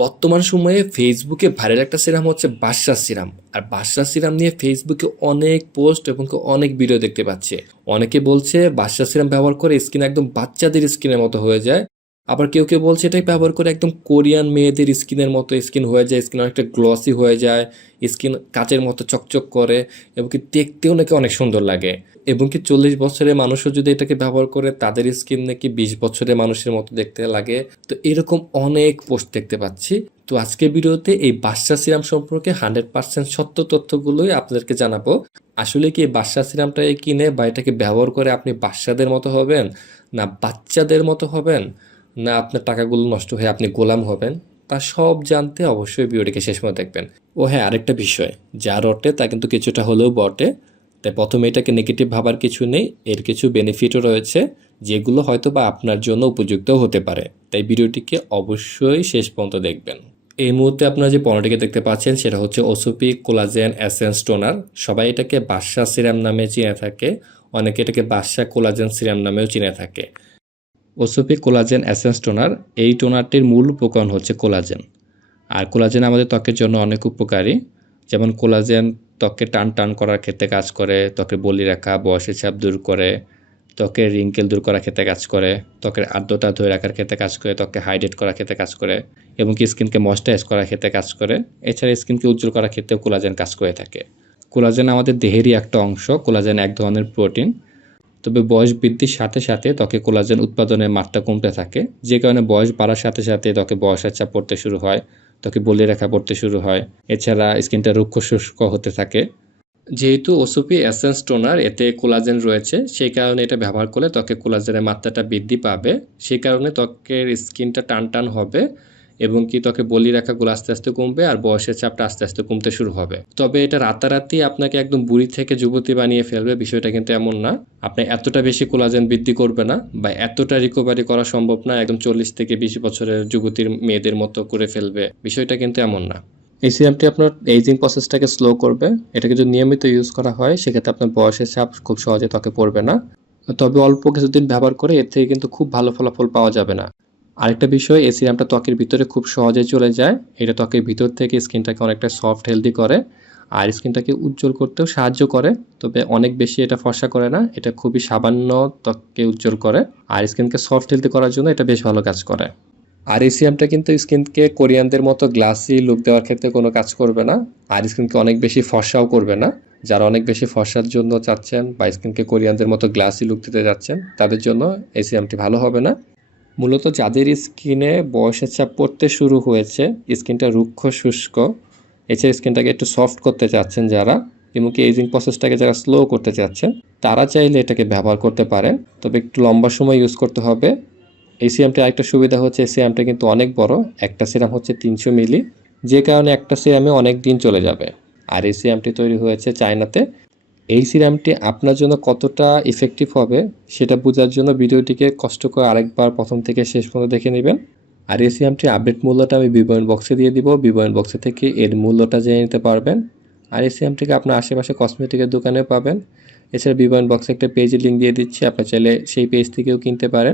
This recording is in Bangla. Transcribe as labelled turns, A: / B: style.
A: বর্তমান সময়ে ফেসবুকে ভাইরাল একটা সিরাম হচ্ছে বাদশাহ সিরাম। আর বাদশাহ সিরাম নিয়ে ফেসবুকে অনেক পোস্ট এবং অনেক ভিডিও দেখতে পাচ্ছে। অনেকে বলছে বাদশাহ সিরাম ব্যবহার করে স্কিন একদম বাচ্চাদের স্কিনের মতো হয়ে যায়। আবার কেউ কেউ বলছে এটাই ব্যবহার করে একদম কোরিয়ান মেয়েদের স্কিনের মতো স্কিন হয়ে যায়, স্কিন অনেকটা গ্লসি হয়ে যায়, স্কিন কাচের মতো চকচক করে এবং কি দেখতেও নাকি অনেক সুন্দর লাগে। এবং কি চল্লিশ বছরের মানুষও যদি এটাকে ব্যবহার করে, তাদের স্কিন নাকি বিশ বছরের মানুষের মতো দেখতে লাগে। তো এরকম অনেক পোস্ট দেখতে পাচ্ছি। তো আজকের ভিডিওতে এই বাদশা সিরাম সম্পর্কে হান্ড্রেড পার্সেন্ট সত্য তথ্যগুলোই আপনাদেরকে জানাব। আসলে কি এই বাদশা সিরামটা কিনে বা এটাকে ব্যবহার করে আপনি বাচ্চাদের মতো হবেন, না বাচ্চাদের মতো হবেন? না আপনার টাকাগুলো নষ্ট হয়ে আপনি গোলাম হবেন, তা সব জানতে অবশ্যই ভিডিওটিকে শেষ মতো দেখবেন। ও হ্যাঁ আরেকটা বিষয়, যা রটে তা কিন্তু কিছুটা হলেও বটে। তাই প্রথমে এটাকে নেগেটিভ ভাবার কিছু নেই, এর কিছু বেনিফিটও রয়েছে, যেগুলো হয়তো বা আপনার জন্য উপযুক্ত হতে পারে। তাই ভিডিওটিকে অবশ্যই শেষ পর্যন্ত দেখবেন। এই মুহূর্তে আপনারা যে পণ্যটিকে দেখতে পাচ্ছেন, সেটা হচ্ছে ওসোপি কোলাজেন অ্যাসেন্স টোনার সবাই এটাকে বাদশা সিরাম নামে চিনে থাকে, অনেকে এটাকে বাদশা কোলাজেন সিরাম নামেও চিনে থাকে। ওসোপি কোলাজেন অ্যাসেন্স টোনার, এই টোনারটির মূল উপকরণ হচ্ছে কোলাজেন। আর কোলাজেন আমাদের ত্বকের জন্য অনেক উপকারী। যেমন কোলাজেন ত্বককে টান টান করার ক্ষেত্রে কাজ করে, ত্বকে বলি রাখা, বয়সের চাপ দূর করে, ত্বকের রিঙ্কেল দূর করার ক্ষেত্রে কাজ করে, ত্বকের আর্দ্রতা ধরে রাখার ক্ষেত্রে কাজ করে, ত্বককে হাইড্রেট করার ক্ষেত্রে কাজ করে, এবং কি স্কিনকে ময়েশ্চারাইজ করার ক্ষেত্রে কাজ করে। এছাড়া স্কিনকে উজ্জ্বল করার ক্ষেত্রেও কোলাজেন কাজ করে থাকে। কোলাজেন আমাদের দেহেরই একটা অংশ, কোলাজেন এক ধরনের প্রোটিন। তবে বয়স বৃদ্ধির সাথে সাথে ত্বকে কোলাজেন উৎপাদনের মাত্রা কমতে থাকে। যে কারণে বয়স বাড়ার সাথে সাথে ত্বকে বয়সের চাপ পড়তে শুরু হয়, ত্বকে বলে রেখা পড়তে শুরু হয়। এছাড়া স্কিনটা রুক্ষ শুষ্ক হতে থাকে। যেহেতু ওসুপি অ্যাসেন্স টোনার এতে কোলাজেন রয়েছে, সেই কারণে এটা ব্যবহার করলে ত্বকে কোলাজেনের মাত্রাটা বৃদ্ধি পাবে। সেই কারণে ত্বকের স্কিনটা টান টান হবে। এবং কি ত্বকে বলি রাখাগুলো আস্তে আস্তে কমবে আর বয়সের চাপটা আস্তে আস্তে কমতে শুরু হবে। তবে এটা রাতারাতি আপনাকে একদম বুড়ি থেকে যুবতী বানিয়ে ফেলবে, বিষয়টা কিন্তু এমন না। আপনি এতটা বেশি কোলাজেন বৃদ্ধি করবে না বা এতটা রিকভারি করা সম্ভব না, একদম চল্লিশ থেকে বিশ বছরের যুবতীর মেয়েদের মতো করে ফেলবে, বিষয়টা কিন্তু এমন না। এই সিরামটি আপনার এইজিং প্রসেসটাকে স্লো করবে, এটাকে যদি নিয়মিত ইউজ করা হয়, সেক্ষেত্রে আপনার বয়সের চাপ খুব সহজে ত্বকে পড়বে না। তবে অল্প কিছুদিন ব্যবহার করে এর থেকে কিন্তু খুব ভালো ফলাফল পাওয়া যাবে না। আরেকটা বিষয়, এই সিরামটা ত্বকের ভিতরে খুব সহজে চলে যায়। এটা ত্বকের ভিতর থেকে স্কিনটাকে অনেকটা সফট হেলদি করে আর স্কিনটাকে উজ্জ্বল করতেও সাহায্য করে। তবে অনেক বেশি এটা ফর্সা করে না, এটা খুবই সামান্য ত্বককে উজ্জ্বল করে আর স্কিনকে সফট হেলদি করার জন্য এটা বেশ ভালো কাজ করে। আর এই সিরামটা কিন্তু স্কিনকে কোরিয়ানদের মতো গ্লাসি লুক দেওয়ার ক্ষেত্রে কোনো কাজ করবে না আর স্কিনকে অনেক বেশি ফর্সাও করবে না। যারা অনেক বেশি ফর্সার জন্য চাচ্ছেন বা স্কিনকে কোরিয়ানদের মতো গ্লাসি লুক দিতে যাচ্ছেন তাদের জন্য এই সিরামটি ভালো হবে না। মূলত যাদের স্কিনে বয়সের চাপ পড়তে শুরু হয়েছে, স্কিনটা রুক্ষ, শুষ্ক। এছাড়া স্কিনটাকে একটু সফট করতে চাচ্ছেন যারা, এমনকি এজিং প্রসেসটাকে যারা স্লো করতে চাচ্ছেন, তারা চাইলে এটাকে ব্যবহার করতে পারেন। তবে একটু লম্বা সময় ইউজ করতে হবে। এই সিরামটির আরেকটা সুবিধা হচ্ছে এই কিন্তু অনেক বড়। একটা সিরাম হচ্ছে তিনশো মিলি যে কারণে একটা সিরামে অনেক দিন চলে যাবে। আর এই তৈরি হয়েছে চায়নাতে। এই সিরামটি আপনার জন্য কতটা ইফেক্টিভ হবে, সেটা বোঝার জন্য ভিডিওটিকে কষ্ট করে আরেকবার প্রথম থেকে শেষ পর্যন্ত দেখে নেবেন। আর এই সিরামটির আপডেট মূল্যটা আমি বিবরণ বক্সে দিয়ে দিব। বিবরণ বক্সে থেকে এর মূল্যটা জেনে নিতে পারবেন। আর এই সিরামটিকে আপনার আশেপাশে কসমেটিকের দোকানেও পাবেন। এছাড়া বিবরণ বক্সে একটা পেজের লিঙ্ক দিয়ে দিচ্ছি। আপনার চাইলে সেই পেজ থেকেও কিনতে পারেন।